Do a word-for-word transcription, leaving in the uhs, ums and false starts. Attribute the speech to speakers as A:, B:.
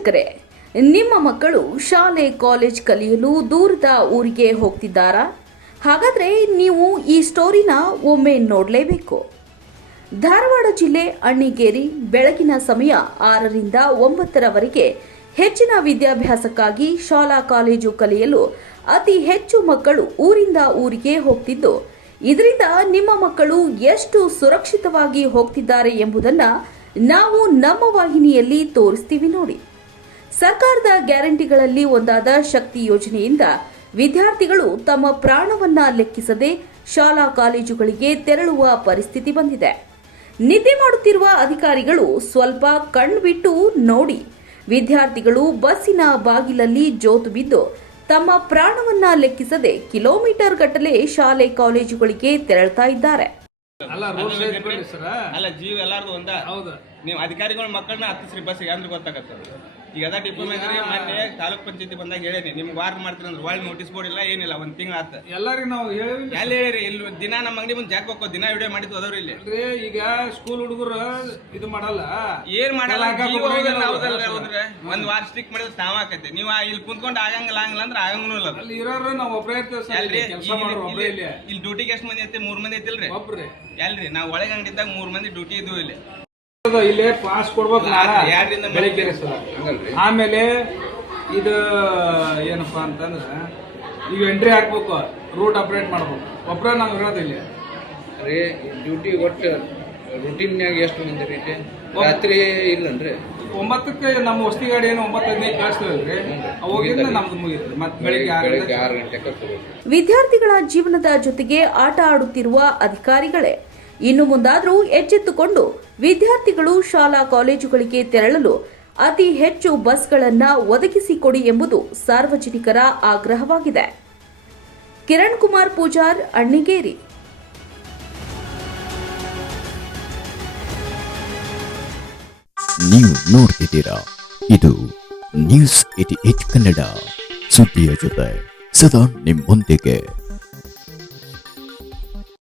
A: ಪೋಷಕರೇ, ನಿಮ್ಮ ಮಕ್ಕಳು ಶಾಲೆ ಕಾಲೇಜ್ ಕಲಿಯಲು ದೂರದ ಊರಿಗೆ ಹೋಗ್ತಿದ್ದಾರಾ? ಹಾಗಾದರೆ ನೀವು ಈ ಸ್ಟೋರಿನ ಒಮ್ಮೆ ನೋಡಲೇಬೇಕು. ಧಾರವಾಡ ಜಿಲ್ಲೆ ಅಣ್ಣಿಗೇರಿ ಬೆಳಗಿನ ಸಮಯ ಆರರಿಂದ ಒಂಬತ್ತರವರೆಗೆ ಹೆಚ್ಚಿನ ವಿದ್ಯಾಭ್ಯಾಸಕ್ಕಾಗಿ ಶಾಲಾ ಕಾಲೇಜು ಕಲಿಯಲು ಅತಿ ಹೆಚ್ಚು ಮಕ್ಕಳು ಊರಿಂದ ಊರಿಗೆ ಹೋಗ್ತಿದ್ದು, ಇದರಿಂದ ನಿಮ್ಮ ಮಕ್ಕಳು ಎಷ್ಟು ಸುರಕ್ಷಿತವಾಗಿ ಹೋಗ್ತಿದ್ದಾರೆ ಎಂಬುದನ್ನು ನಾವು ನಮ್ಮ ವಾಹಿನಿಯಲ್ಲಿ ತೋರಿಸ್ತೀವಿ ನೋಡಿ. ಸರ್ಕಾರದ ಗ್ಯಾರಂಟಿಗಳಲ್ಲಿ ಒಂದಾದ ಶಕ್ತಿ ಯೋಜನೆಯಿಂದ ವಿದ್ಯಾರ್ಥಿಗಳು ತಮ್ಮ ಪ್ರಾಣವನ್ನ ಲೆಕ್ಕಿಸದೆ ಶಾಲಾ ಕಾಲೇಜುಗಳಿಗೆ ತೆರಳುವ ಪರಿಸ್ಥಿತಿ ಬಂದಿದೆ. ನಿದ್ದೆ ಮಾಡುತ್ತಿರುವ ಅಧಿಕಾರಿಗಳು ಸ್ವಲ್ಪ ಕಣ್ಬಿಟ್ಟು ನೋಡಿ. ವಿದ್ಯಾರ್ಥಿಗಳು ಬಸ್ಸಿನ ಬಾಗಿಲಲ್ಲಿ ಜೋತು ಬಿದ್ದು ತಮ್ಮ ಪ್ರಾಣವನ್ನ ಲೆಕ್ಕಿಸದೆ ಕಿಲೋಮೀಟರ್ ಗಟ್ಟಲೆ ಶಾಲೆ ಕಾಲೇಜುಗಳಿಗೆ ತೆರಳುತ್ತಾ ಇದ್ದಾರೆ.
B: ಅಲ್ಲ ರೋಡ್ ಸೈಡ್ ಬಿಡ್ರಿ ಸರ್.
C: ಅಲ್ಲ ಜೀವ ಎಲ್ಲಾರ್ದು ಒಂದ.
B: ಹೌದು.
C: ನೀವು ಅಧಿಕಾರಿಗಳ ಮಕ್ಕಳನ್ನ ಹತ್ತಿಸ್ರಿ ಬಸ್ಸಿಗೆ ಅಂದ್ರೆ ಗೊತ್ತಾಗತ್ತದ. ಈಗ ಅದ ಡಿಪ್ಲೊಮಾ ಇದ್ರಿ ಮೊನ್ನೆ ತಾಲೂಕ್ ಪಂಚಾಯತಿ ಬಂದಾಗ ಹೇಳೇನಿ ನಿಮ್ಗೆ ವಾರ್ ಮಾಡ್ತೀರಿ ಅಂದ್ರೆ ಒಳ್ಳೆ ನೋಟಿಸ್ ಬೋರ್ಡ್ ಇಲ್ಲ ಏನಿಲ್ಲ ಒಂದ್ ತಿಂಗಳ ಆತ.
B: ಎಲ್ಲರಿಗೂ ನಾವು ಹೇಳಿವಿ.
C: ಎಲ್ಲಿ ಹೇಳಿರಿ ಇಲ್ಲಿ ದಿನ ನಮ್ಮ ಅಂಗಡಿ ಮುಂದೆ ಜಾಕ್ ಹೋಗೋ ದಿನ ವಿಡಿಯೋ ಮಾಡಿದ್ದು ಅದಾವ್ರಿ ಇಲ್ಲಿ.
B: ಈಗ ಸ್ಕೂಲ್ ಹುಡುಗರು ಇದು ಮಾಡಲ್ಲ,
C: ಏನ್ ಮಾಡಲ್ಲ. ಹೋದ್ರೆ ಒಂದ್ ವಾರ ಸ್ಟಿಕ್ ಮಾಡಿದ್ರೆ ತಾವ ಆಕೈತೆ. ನೀವು ಇಲ್ಲಿ ಕುಂತ್ಕೊಂಡು ಆಗಂಗಿಲ್ಲ ಆಗಂಗಿಲ್ಲ ಅಂದ್ರೆ ಆಗಂಗೂ ಇಲ್ಲ.
B: ಅಲ್ಲಿ ಇರೋರು ನಾವು ಒಬ್ಬರೇ ಇರ್ತೇವೆ. ಕೆಲಸ ಮಾಡೋರು ಒಬ್ಬರೇ ಇಲ್ಲಿ.
C: ಇಲ್ಲಿ ಡ್ಯೂಟಿಗೆ ಎಷ್ಟು ಮಂದಿ ಐತಿ? ಮೂರ್ ಮಂದಿ ಐತಿಲ್ರಿ.
B: ಒಬ್ರಿ
C: ಎಲ್ರಿ ನಾವು ಒಳಗೆ ಅಂಗಡಿ ಇದ್ದಾಗ ಮೂರ್ ಮಂದಿ ಡ್ಯೂಟಿ ಇದ್ವು ಇಲ್ಲಿ.
B: ಇಲ್ಲಿ ಪಾಸ್ ಕೊಡ್ಬೇಕು ಬೆಳಿಗ್ಗೆ. ಆಮೇಲೆ ಇದು ಏನಪ್ಪಾ ಅಂತಂದ್ರೆ ಈಗ ಎಂಟ್ರಿ ಹಾಕ್ಬೇಕು, ರೂಟ್ ಅಪ್ಡೇಟ್ ಮಾಡ್ಬೇಕು. ಒಬ್ಬರ ನಾವು ಇರೋದಿಲ್ಲ
D: ರೀ. ಡ್ಯೂಟಿ ಒಟ್ಟು ರೂಟೀನ್ಯಾಗ ಎಷ್ಟು ಮಂದಿ ರೀ? ರಾತ್ರಿ ಇಲ್ಲನ್ರಿ.
B: ಒಂಬತ್ತಕ್ಕೆ ನಮ್ಮ ವಸ್ತಿ ಗಾಡಿ ಏನು ಒಂಬತ್ತು ಹದಿನೈದು ಕಳಿಸ್ತೇವಲ್ರಿ, ಅವಾಗಿಂದ ನಮ್ದು ಮುಗಿತು. ಮತ್ತೆ ಬೆಳಿಗ್ಗೆ ಆರು ಗಂಟೆ.
A: ವಿದ್ಯಾರ್ಥಿಗಳ ಜೀವನದ ಜೊತೆಗೆ ಆಟ ಆಡುತ್ತಿರುವ ಅಧಿಕಾರಿಗಳೇ, ಇನ್ನು ಮುಂದಾದರೂ ಎಚ್ಚೆತ್ತುಕೊಂಡು ವಿದ್ಯಾರ್ಥಿಗಳು ಶಾಲಾ ಕಾಲೇಜುಗಳಿಗೆ ತೆರಳಲು ಅತಿ ಹೆಚ್ಚು ಬಸ್ಗಳನ್ನು ಒದಗಿಸಿಕೊಡಿ ಎಂಬುದು ಸಾರ್ವಜನಿಕರ ಆಗ್ರಹವಾಗಿದೆ. ಕಿರಣ್ ಕುಮಾರ್ ಪೂಜಾರ್, ಅಣ್ಣಿಗೇರಿ.
E: ನೀವು ನೋಡ್ತಿದ್ದೀರಾ, ಇದು ನ್ಯೂಸ್ ಏಟಿ ಏಟ್ ಕನ್ನಡ, ಸುದ್ದಿಯ ಜೊತೆ ಸದಾ ನಿಮ್ಮೊಂದಿಗೆ.